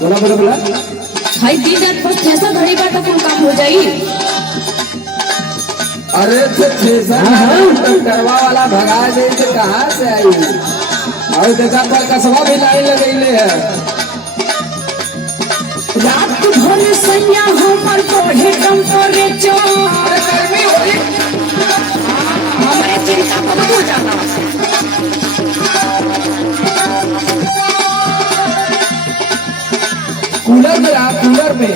बोला बोला बोला। भाई दिन रात बस कैसा घड़ी बात कुल काम हो जाई। अरे डरवा वाला भगा दे तो कहाँ से आई। और देखा पर कसवा भी लाइन लगेले है। रात भर सैया हमर बढ़े टेम्परेचर। अरे गर्मी होगी हमारे चिंता कब हो जाना। कूलर में आप कूलर में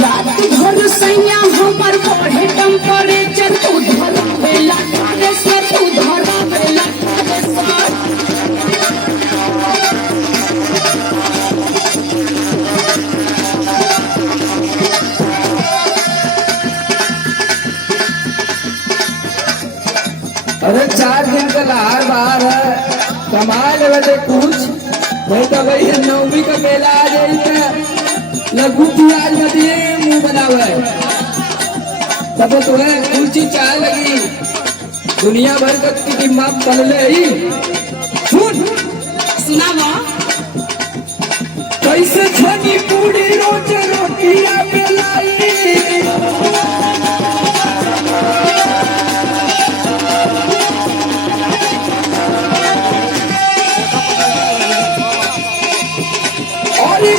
रात भर सैया हमर बढ़े टेम्परेचर। तू धरा बेला करे से तू धरा बेला करे से। अरे 4 दिन का लहार बाहर है कमा ले कुछ नहीं तो वही नवमी का मेला आ जाए लघु प्याज मदिए मुंह बनावे तब तुम्हें कुछ चाय लगी दुनिया भर का कीमत बदले ही सुन सुनावा कैसे छोटी पूरी रोज रोटियां बेलाई।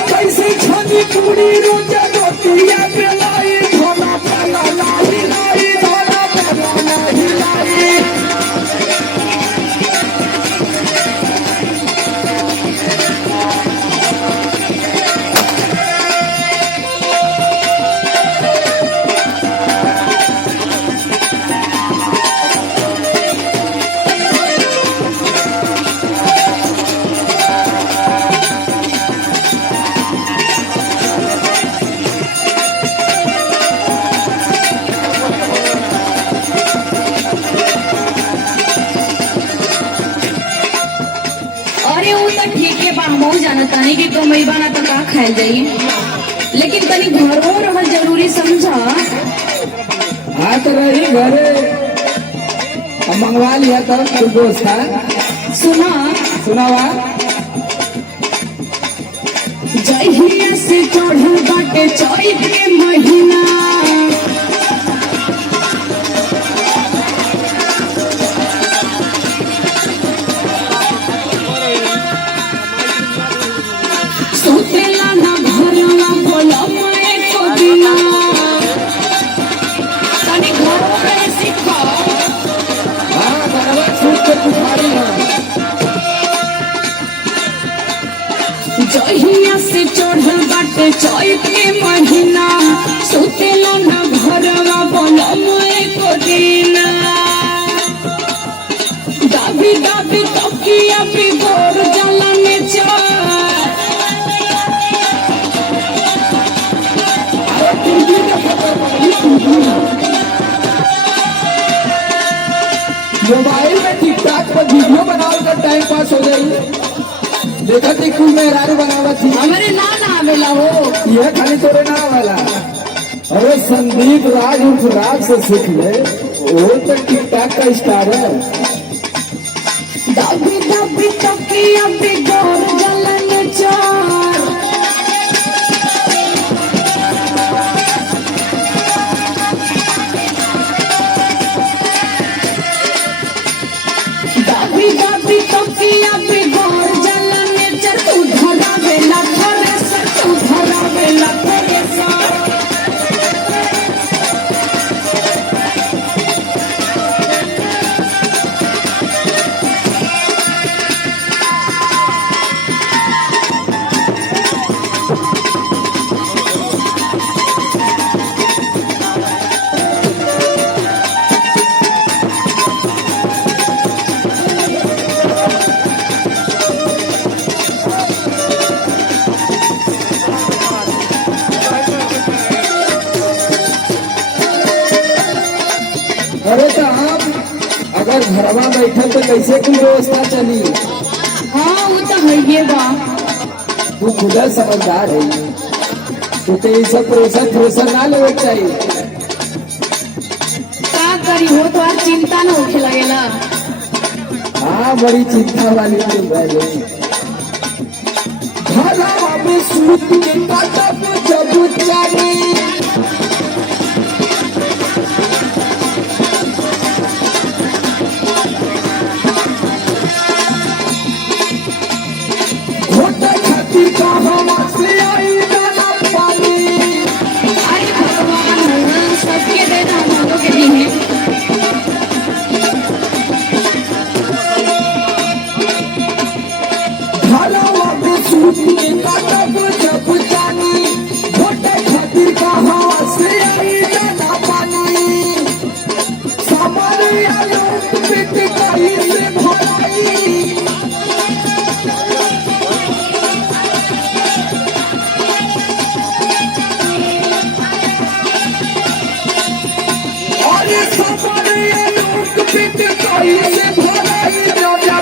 कैसे छनी पूरी रोज रोटियां बेलाई धोना पाला लाई लाई धोना पाला लाई लाई। अरे वो तो ठीक है बा हमहू जानत तानी कि कमाई बाना तो का खायल जाई। लेकिन तनी घरो रहल जरूरी समझा। हाँ तो रही घरे मंगवा लिया तब कुछ दोस्त था सुना सुनावा। जहिया से चढ़ल बाटे चैत के महीना। सुतेला ना घरवा बोला मैं को बिना। तनी घरो में सीखा। हाँ बराबर सूट के पुखारी है। जहिया से चढ़ल बाटे चैत के महीना। सुतेला ना घरवा बोला मैं को बिना। दाबी दाबी तकिया पे गोर जाला में चार। मोबाइल में टिकटॉक पर वीडियो बनाओ कर टाइम पास हो जाई। देखा थी कुल मेहरारू बनावा थी हमारे ना आवेला हो। यह खाली तोरे ना वाला। अरे संदीप राज उर्फ राज से सीख ले वो तो टिकटॉक का स्टार है। दाबी दाबी तकिया पे गोर जाला में चार। दाबी दाबी तकिया पे गोर जाला में चार। तू धरा बेला करे से तू धरा बेला करे से। अरे तो आप अगर घरवा बैठल तो कैसे की व्यवस्था चली। हाँ वो तो है ये बा। तू खुद समझदार है तुझे ये सब प्रेशर ना लेवे चाहिए। का करी हो तो आज चिंता न होखे लगेला। हाँ बड़ी चिंता वाली बात है। सूत के काटब जब चानी घोटे खातिर कहवा से आई दाना पानी अरे भगवान सबके देना हम लोग के दिन है। घरवा में सूत के काटब जब चानी घोटे खातिर कहवा से आई दाना पानी सामरिया लोग पिट कहीं से भराई अरे सामरिया लोग पिट कहीं से भराई जो जा